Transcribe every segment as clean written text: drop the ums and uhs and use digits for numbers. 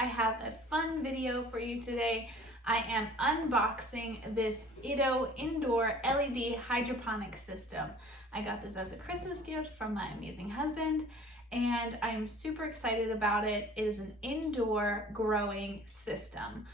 I have a fun video for you today. I am unboxing this iDOO indoor LED hydroponic system. I got this as a Christmas gift from my amazing husband, and I'm super excited about it. It is an indoor growing system.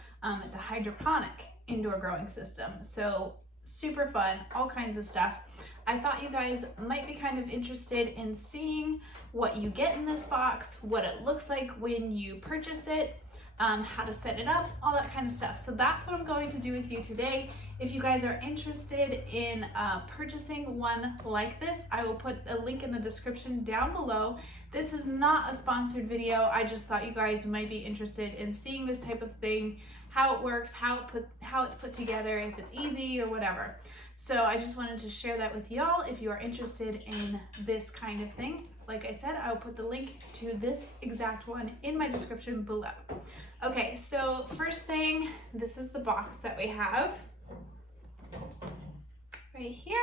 It's a hydroponic indoor growing system, so super fun, all kinds of stuff. I thought you guys might be kind of interested in seeing what you get in this box, what it looks like when you purchase it, how to set it up, all that kind of stuff. So that's what I'm going to do with you today. If you guys are interested in purchasing one like this, I will put a link in the description down below. This is not a sponsored video. I just thought you guys might be interested in seeing this type of thing, how it works, how it's put together, if it's easy or whatever. So I just wanted to share that with y'all. If you are interested in this kind of thing, like I said, I'll put the link to this exact one in my description below. Okay, so first thing, this is the box that we have right here,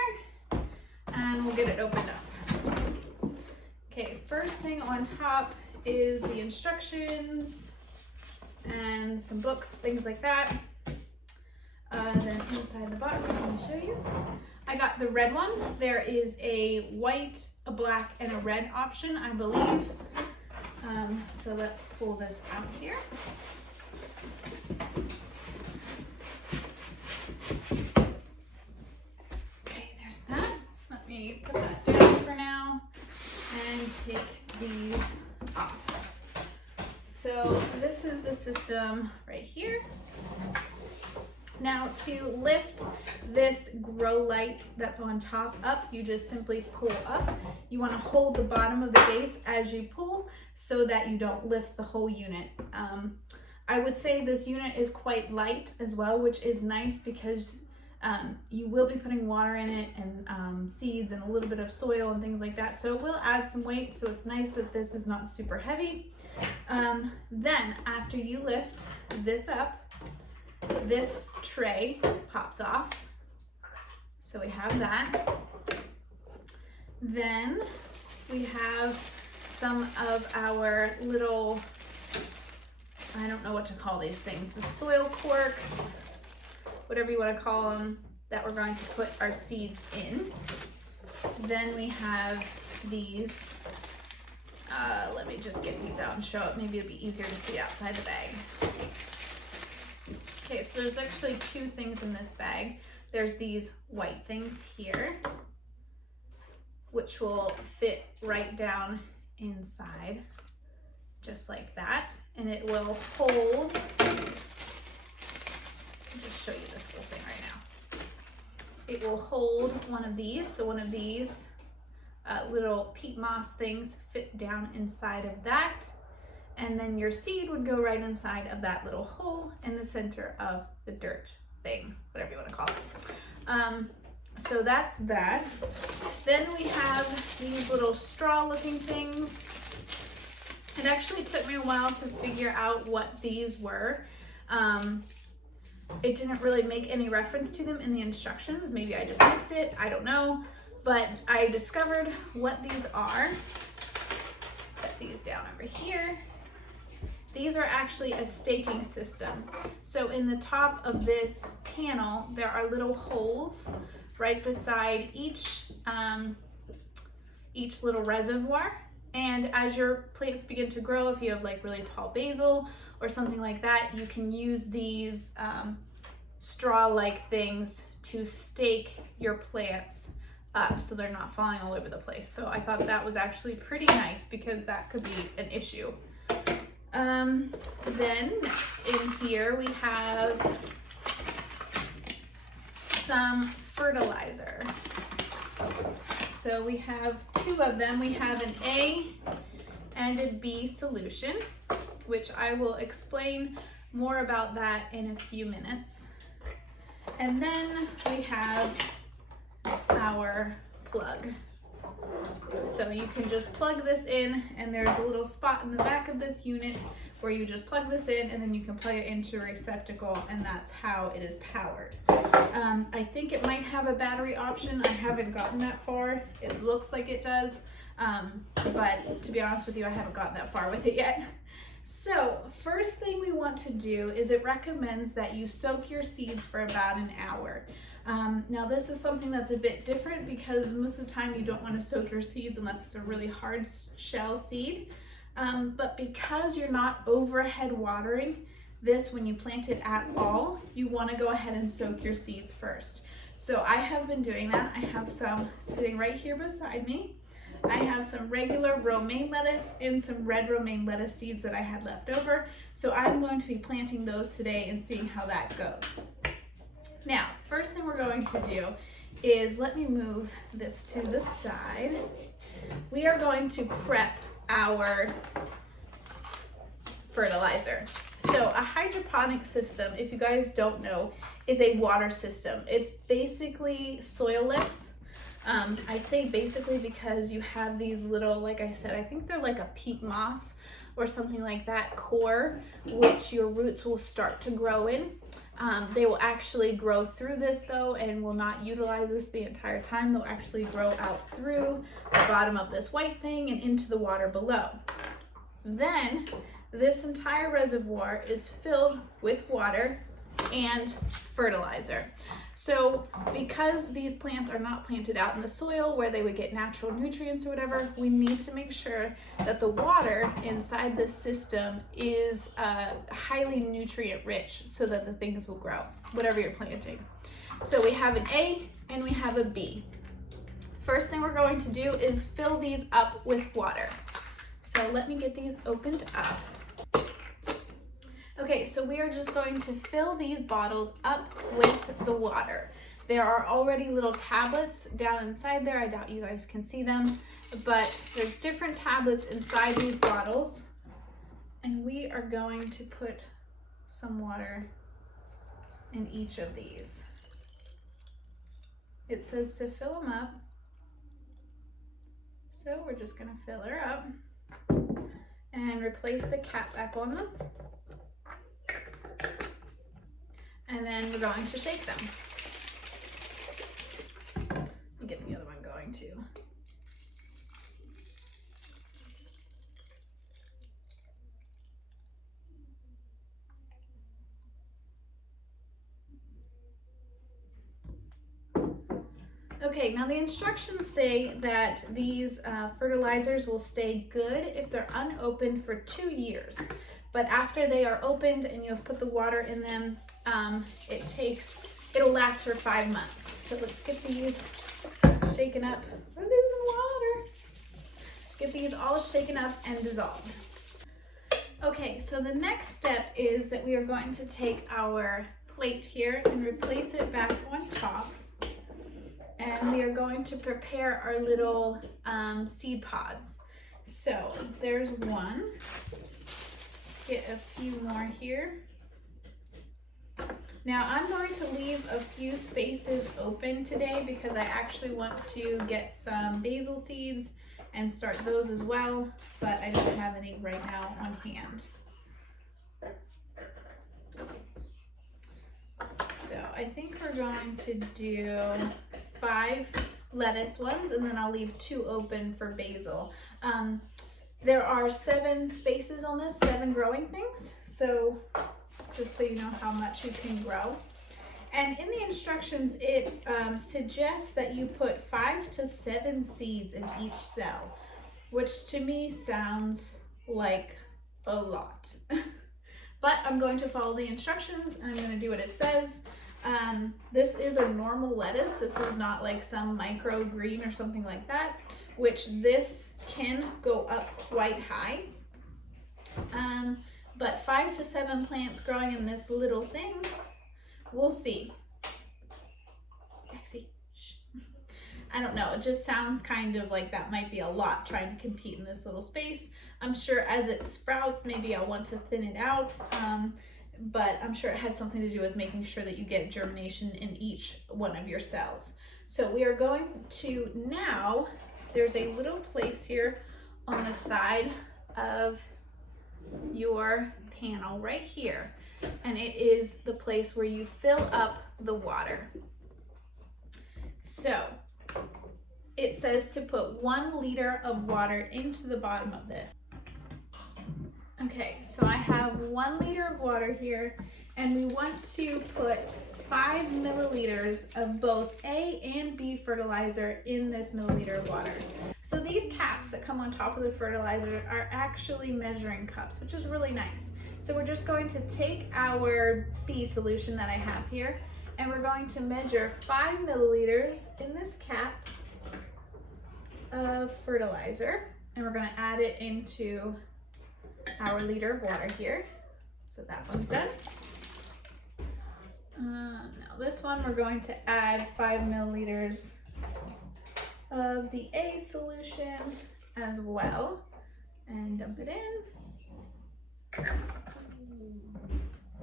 and we'll get it opened up. Okay, first thing on top is the instructions and some books, things like that. Then inside the box, let me show you. I got the red one. There is a white, a black, and a red option, I believe. So let's pull this out here. Okay, there's that. Let me put that down for now and take these off. So this is the system right here. Now to lift this grow light that's on top up, you just simply pull up. You want to hold the bottom of the base as you pull so that you don't lift the whole unit. I would say this unit is quite light as well, which is nice because you will be putting water in it and seeds and a little bit of soil and things like that. So it will add some weight, so it's nice that this is not super heavy. Then after you lift this up, this tray pops off. So we have that. Then we have some of our little, I don't know what to call these things, the soil corks, whatever you want to call them, that we're going to put our seeds in. Then we have these, let me just get these out and show it. Maybe it'll be easier to see outside the bag. Okay, so there's actually two things in this bag. There's these white things here, which will fit right down inside, just like that. And it will hold, I'll just show you this whole thing right now. It will hold one of these. So one of these little peat moss things fit down inside of that. And then your seed would go right inside of that little hole in the center of the dirt thing, whatever you want to call it. So that's that. Then we have these little straw looking things. It actually took me a while to figure out what these were. It didn't really make any reference to them in the instructions. Maybe I just missed it, I don't know. But I discovered what these are. Set these down over here. These are actually a staking system. So in the top of this panel, there are little holes right beside each little reservoir. And as your plants begin to grow, if you have like really tall basil or something like that, you can use these straw-like things to stake your plants up so they're not falling all over the place. So I thought that was actually pretty nice because that could be an issue. Then next in here we have some fertilizer. So we have two of them. We have an A and a B solution, which I will explain more about that in a few minutes. And then we have our plug. So you can just plug this in, and there's a little spot in the back of this unit where you just plug this in, and then you can plug it into a receptacle, and that's how it is powered. I think it might have a battery option. I haven't gotten that far. It looks like it does, but to be honest with you, I haven't gotten that far with it yet. So first thing we want to do is it recommends that you soak your seeds for about an hour. Now this is something that's a bit different because most of the time you don't want to soak your seeds unless it's a really hard shell seed. But because you're not overhead watering this when you plant it at all, you want to go ahead and soak your seeds first. So I have been doing that. I have some sitting right here beside me. I have some regular romaine lettuce and some red romaine lettuce seeds that I had left over. So I'm going to be planting those today and seeing how that goes. Now, first thing we're going to do is, let me move this to the side. We are going to prep our fertilizer. So a hydroponic system, if you guys don't know, is a water system. It's basically soilless. I say basically because you have these little, like I said, I think they're like a peat moss or something like that core, which your roots will start to grow in. They will actually grow through this though and will not utilize this the entire time. They'll actually grow out through the bottom of this white thing and into the water below. Then this entire reservoir is filled with water and fertilizer. So because these plants are not planted out in the soil where they would get natural nutrients or whatever, we need to make sure that the water inside this system is highly nutrient rich so that the things will grow, whatever you're planting. So we have an A and we have a B. First thing we're going to do is fill these up with water. So let me get these opened up. Okay, so we are just going to fill these bottles up with the water. There are already little tablets down inside there. I doubt you guys can see them, but there's different tablets inside these bottles. And we are going to put some water in each of these. It says to fill them up. So we're just gonna fill her up and replace the cap back on them. And then we're going to shake them. Let me get the other one going too. Okay, now the instructions say that these fertilizers will stay good if they're unopened for 2 years. But after they are opened and you have put the water in them, it'll last for 5 months. So let's get these shaken up. We're losing water. Get these all shaken up and dissolved. Okay, so the next step is that we are going to take our plate here and replace it back on top. And we are going to prepare our little seed pods. So there's one. Let's get a few more here. Now I'm going to leave a few spaces open today because I actually want to get some basil seeds and start those as well, but I don't have any right now on hand. So I think we're going to do 5 lettuce ones and then I'll leave 2 open for basil. There are 7 spaces on this, 7 growing things. So just so you know how much you can grow. And in the instructions, it suggests that you put 5 to 7 seeds in each cell, which to me sounds like a lot. But I'm going to follow the instructions and I'm going to do what it says. This is a normal lettuce. This is not like some micro green or something like that, which this can go up quite high. But 5 to 7 plants growing in this little thing, we'll see. Maxie, shh. I don't know, it just sounds kind of like that might be a lot trying to compete in this little space. I'm sure as it sprouts, maybe I'll want to thin it out, but I'm sure it has something to do with making sure that you get germination in each one of your cells. So we are going to now, there's a little place here on the side of your panel right here, and it is the place where you fill up the water. So it says to put 1 liter of water into the bottom of this. Okay, so I have 1 liter of water here, and we want to put 5 milliliters of both A and B fertilizer in this milliliter of water. So these caps that come on top of the fertilizer are actually measuring cups, which is really nice. So we're just going to take our B solution that I have here, and we're going to measure 5 milliliters in this cap of fertilizer, and we're going to add it into our liter of water here. So that one's done. Now this one we're going to add 5 milliliters of the A solution as well and dump it in.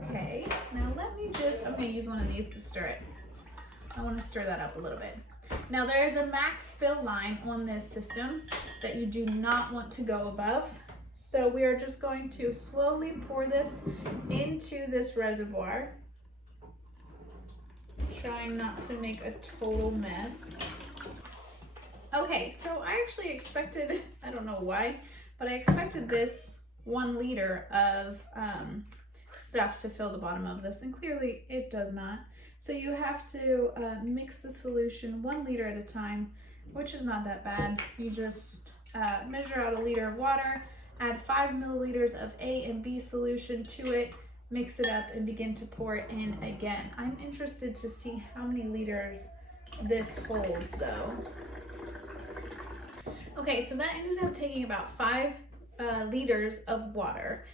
Okay, now I'm going to use one of these to stir it. I want to stir that up a little bit. Now there is a max fill line on this system that you do not want to go above. So we are just going to slowly pour this into this reservoir, trying not to make a total mess. Okay, so I actually expected, I don't know why, but I expected this 1 liter of stuff to fill the bottom of this, and clearly it does not. So you have to mix the solution 1 liter at a time, which is not that bad. You just measure out a liter of water, add 5 milliliters of A and B solution to it, mix it up, and begin to pour it in again. I'm interested to see how many liters this holds though. Okay, so that ended up taking about 5 liters of water.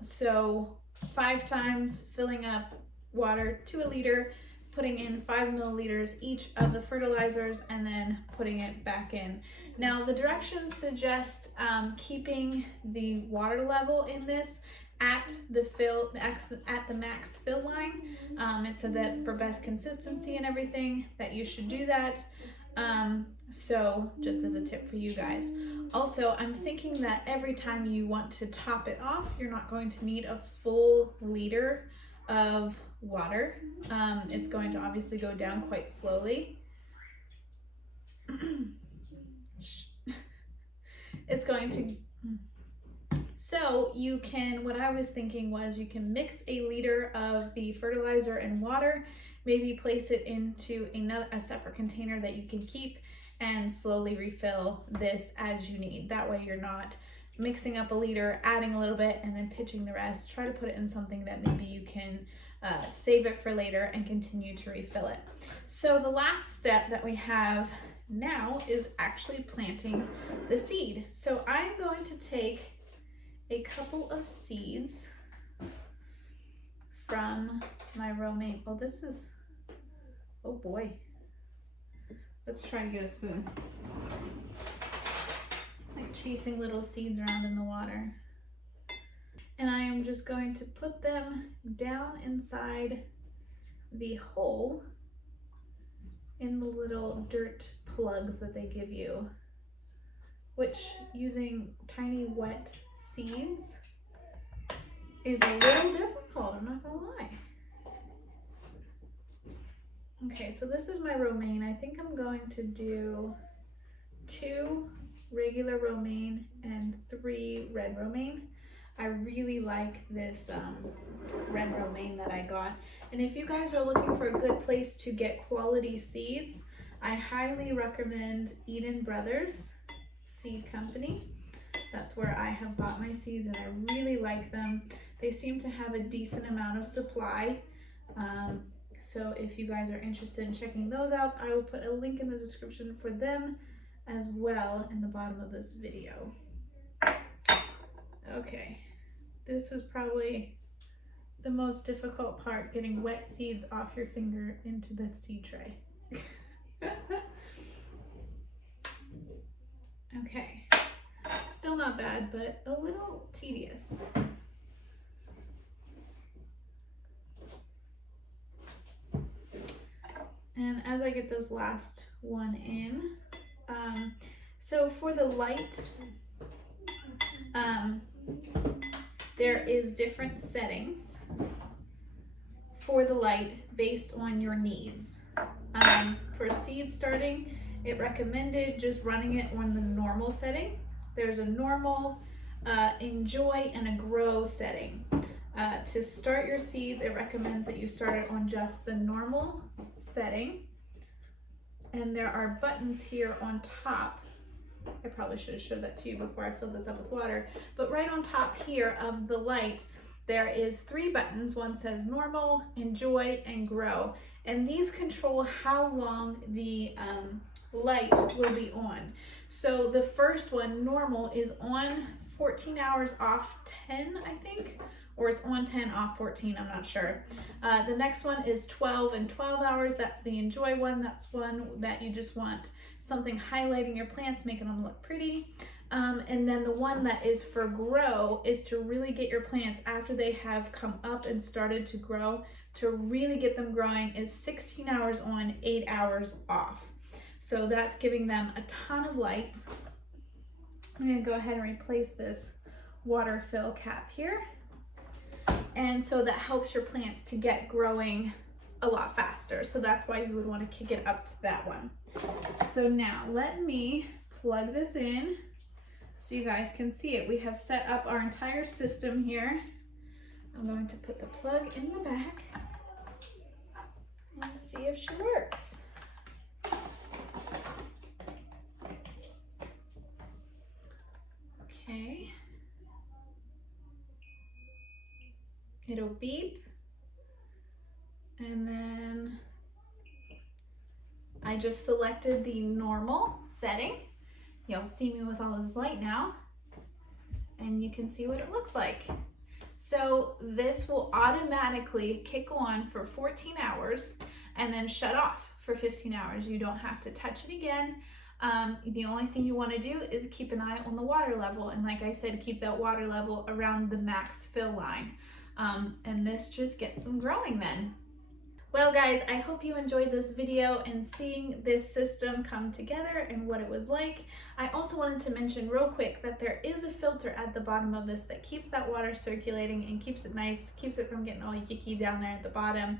So 5 times filling up water to a liter, putting in 5 milliliters each of the fertilizers, and then putting it back in. Now the directions suggest keeping the water level in this at the max fill line. It said that for best consistency and everything that you should do that. So just as a tip for you guys. Also, I'm thinking that every time you want to top it off, you're not going to need a full liter of water. It's going to obviously go down quite slowly. It's going to, so you can, what I was thinking was you can mix a liter of the fertilizer and water, maybe place it into a separate container that you can keep, and slowly refill this as you need. That way you're not mixing up a liter, adding a little bit, and then pitching the rest. Try to put it in something that maybe you can save it for later and continue to refill it. So the last step that we have now is actually planting the seed. So I'm going to take a couple of seeds from my romaine. Oh, this is, oh boy. Let's try to get a spoon. Like chasing little seeds around in the water. And I am just going to put them down inside the hole in the little dirt plugs that they give you, which using tiny wet seeds is a little difficult, I'm not gonna lie. Okay, so this is my romaine. I think I'm going to do 2 regular romaine and 3 red romaine. I really like this red romaine that I got. And if you guys are looking for a good place to get quality seeds, I highly recommend Eden Brothers Seed Company. That's where I have bought my seeds, and I really like them. They seem to have a decent amount of supply. So if you guys are interested in checking those out, I will put a link in the description for them as well in the bottom of this video. Okay, this is probably the most difficult part, getting wet seeds off your finger into the seed tray. Okay, still not bad, but a little tedious. And as I get this last one in, so for the light, there is different settings for the light based on your needs. For seed starting, it recommended just running it on the normal setting. There's a normal, enjoy and a grow setting. To start your seeds, it recommends that you start it on just the normal setting. And there are buttons here on top. I probably should have showed that to you before I filled this up with water. But right on top here of the light, there is 3 buttons. One says normal, enjoy, and grow. And these control how long the light will be on. So the first one, normal, is on 14 hours off 10, I think, or it's on 10 off 14, I'm not sure. The next one is 12 and 12 hours. That's the enjoy one. That's one that you just want something highlighting your plants, making them look pretty. And then the one that is for grow is to really get your plants after they have come up and started to grow, to really get them growing, is 16 hours on, 8 hours off. So that's giving them a ton of light. I'm gonna go ahead and replace this water fill cap here. And so that helps your plants to get growing a lot faster. So that's why you would want to kick it up to that one. So now let me plug this in so you guys can see it. We have set up our entire system here. I'm going to put the plug in the back and see if she works. Okay. It'll beep, and then I just selected the normal setting. You'll see me with all this light now, and you can see what it looks like. So this will automatically kick on for 14 hours and then shut off for 15 hours. You don't have to touch it again. The only thing you want to do is keep an eye on the water level, and like I said, keep that water level around the max fill line. And this just gets them growing then. Well guys, I hope you enjoyed this video and seeing this system come together and what it was like. I also wanted to mention real quick that there is a filter at the bottom of this that keeps that water circulating and keeps it nice, keeps it from getting all yicky down there at the bottom.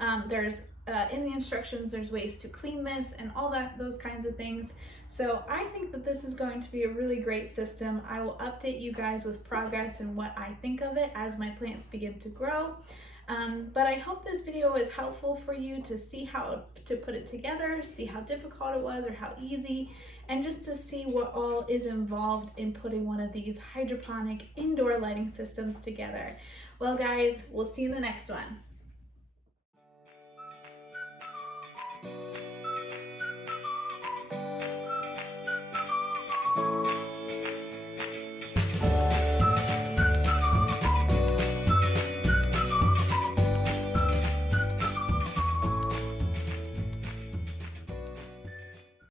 In the instructions, there's ways to clean this and all those kinds of things. So I think that this is going to be a really great system. I will update you guys with progress and what I think of it as my plants begin to grow. But I hope this video was helpful for you to see how to put it together, see how difficult it was or how easy, and just to see what all is involved in putting one of these hydroponic indoor lighting systems together. Well guys, we'll see you in the next one.